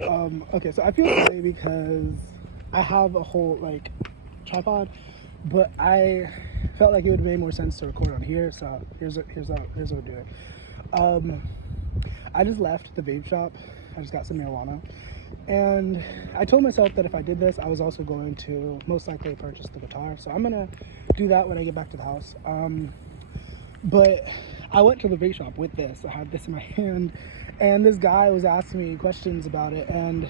Okay, so I feel funny because I have a whole like tripod, but I felt like it would have made more sense to record on here. So here's what we're doing. I just left the vape shop. I just got some marijuana, and I told myself that if I did this, I was also going to most likely purchase the guitar. So I'm gonna do that when I get back to the house. But I went to the vape shop with this. I had this in my hand, and this guy was asking me questions about it, and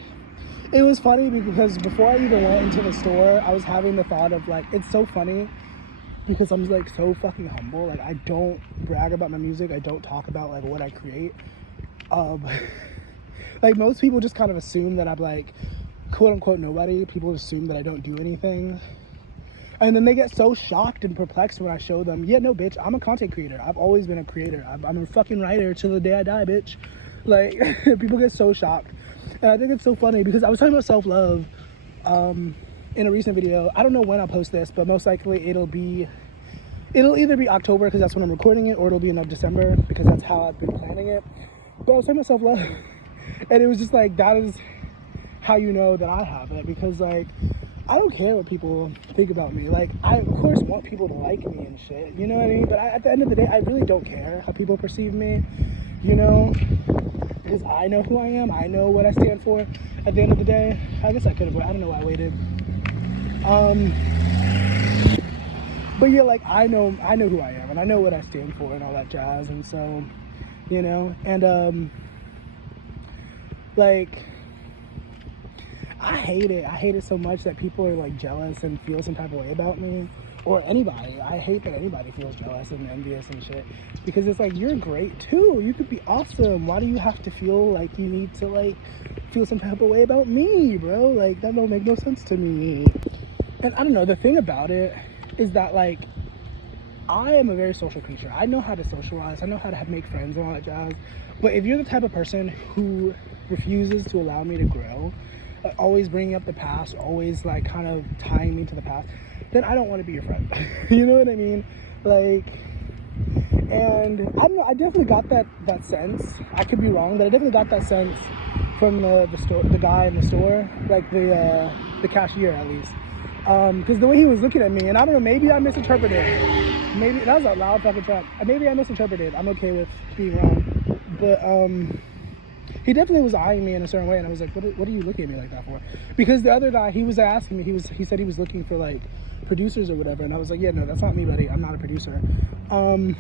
it was funny because before I even went into the store, I was having the thought of like, it's so funny because I'm like so fucking humble. Like, I don't brag about my music. I don't talk about like what I create. Like most people just kind of assume that I'm like quote unquote nobody. People assume that I don't do anything. And then they get so shocked and perplexed when I show them, yeah, no, bitch, I'm a content creator. I've always been a creator. I'm a fucking writer till the day I die, bitch. Like, people get so shocked. And I think it's so funny because I was talking about self-love in a recent video. I don't know when I'll post this, but most likely it'll either be October because that's when I'm recording it, or it'll be in December because that's how I've been planning it. But I was talking about self-love. And it was just like, that is how you know that I have it, because like, I don't care what people think about me. Like, I of course want people to like me and shit, you know what I mean? But at the end of the day, I really don't care how people perceive me, you know? Because I know who I am. I know what I stand for. At the end of the day, I guess I could have, I don't know why I waited. But yeah, like, I know who I am, and I know what I stand for and all that jazz, and so, you know, and, like, I hate it. I hate it so much that people are like jealous and feel some type of way about me, or anybody. I hate that anybody feels jealous and envious and shit, because it's like, you're great too. You could be awesome. Why do you have to feel like you need to like feel some type of way about me, bro? Like, that don't make no sense to me. And I don't know, the thing about it is that like, I am a very social creature. I know how to socialize. I know how to make friends and all that jazz. But if you're the type of person who refuses to allow me to grow, always bringing up the past, always like kind of tying me to the past, then I don't want to be your friend. You know what I mean? Like, and I don't know, I definitely got that sense. I could be wrong, but I definitely got that sense from the store, the guy in the store, like the cashier at least. Because the way he was looking at me, and I don't know, maybe I misinterpreted. Maybe that was a loud fucking trap. Maybe I misinterpreted. I'm okay with being wrong, but he definitely was eyeing me in a certain way, and I was like, what are you looking at me like that for? Because the other guy, he was asking me, he said he was looking for like producers or whatever, and I was like, yeah, no, that's not me, buddy. I'm not a producer. And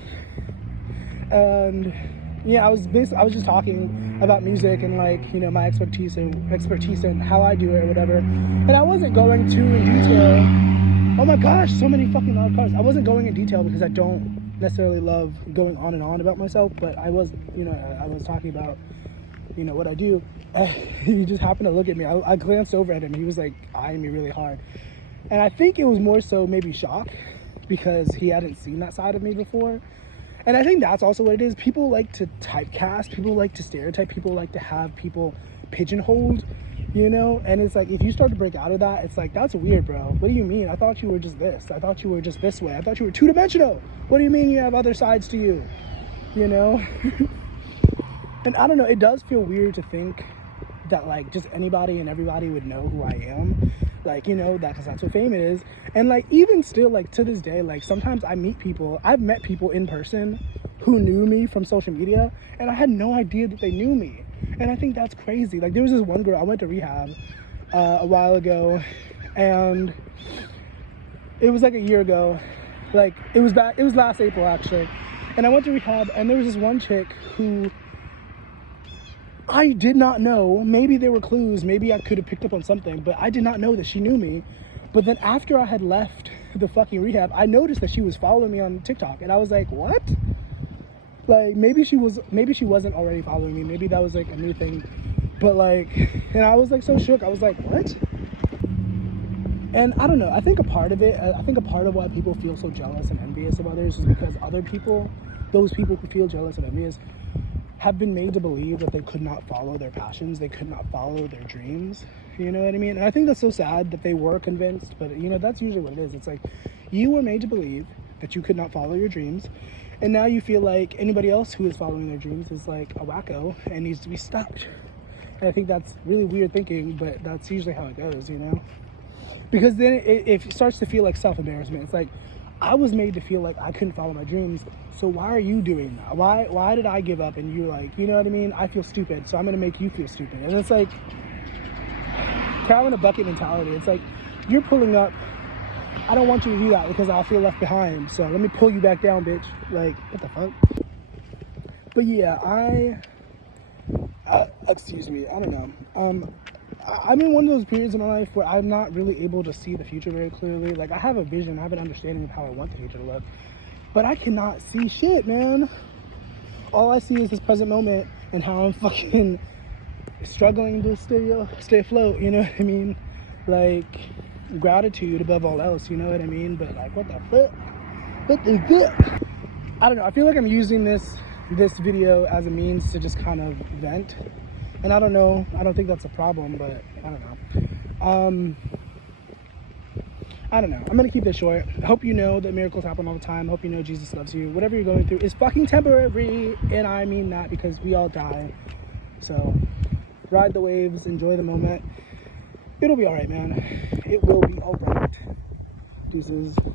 yeah, I was just talking about music and like, you know, my expertise and how I do it or whatever. And I wasn't going too in detail. Oh my gosh, so many fucking loud cars. I wasn't going in detail because I don't necessarily love going on and on about myself, but I was, you know, I was talking about, you know, what I do. He just happened to look at me. I glanced over at him. He was like eyeing me really hard. And I think it was more so maybe shock because he hadn't seen that side of me before. And I think that's also what it is. People like to typecast. People like to stereotype. People like to have people pigeonholed, you know? And it's like, if you start to break out of that, it's like, that's weird, bro. What do you mean? I thought you were just this. I thought you were just this way. I thought you were two-dimensional. What do you mean you have other sides to you? You know? And I don't know, it does feel weird to think that like just anybody and everybody would know who I am. Like, you know, because that's what fame is. And like, even still, like to this day, like sometimes I've met people in person who knew me from social media, and I had no idea that they knew me. And I think that's crazy. Like, there was this one girl, I went to rehab a while ago, and it was like a year ago. Like, it was last April actually. And I went to rehab, and there was this one chick who I did not know. Maybe there were clues, maybe I could have picked up on something, but I did not know that she knew me. But then after I had left the fucking rehab, I noticed that she was following me on TikTok, and I was like, what? Like, maybe she wasn't already following me. Maybe that was like a new thing. But like, and I was like so shook. I was like, what? And I don't know, I think a part of why people feel so jealous and envious of others is because other people, those people who feel jealous and envious, have been made to believe that they could not follow their passions, they could not follow their dreams, you know what I mean? And I think that's so sad that they were convinced, but you know, that's usually what it is. It's like, you were made to believe that you could not follow your dreams, and now you feel like anybody else who is following their dreams is like a wacko and needs to be stopped. And I think that's really weird thinking, but that's usually how it goes, you know? Because then it starts to feel like self-embarrassment. It's like, I was made to feel like I couldn't follow my dreams, so why are you doing that? Why did I give up? And you're like, you know what I mean? I feel stupid, so I'm gonna make you feel stupid. And it's like, cow in a bucket mentality. It's like, you're pulling up, I don't want you to do that because I'll feel left behind, so let me pull you back down, bitch. Like, what the fuck? But yeah, excuse me, I don't know. I'm in one of those periods in my life where I'm not really able to see the future very clearly. Like, I have a vision, I have an understanding of how I want the future to look, but I cannot see shit, man. All I see is this present moment and how I'm fucking struggling to stay afloat, you know what I mean? Like, gratitude above all else, you know what I mean? But like, what the fuck? What the fuck? I don't know, I feel like I'm using this video as a means to just kind of vent. And I don't know, I don't think that's a problem, but I don't know. I don't know. I'm gonna keep this short. I hope you know that miracles happen all the time. I hope you know Jesus loves you. Whatever you're going through is fucking temporary, and I mean that because we all die. So, ride the waves, enjoy the moment. It'll be alright, man. It will be alright. Deuces.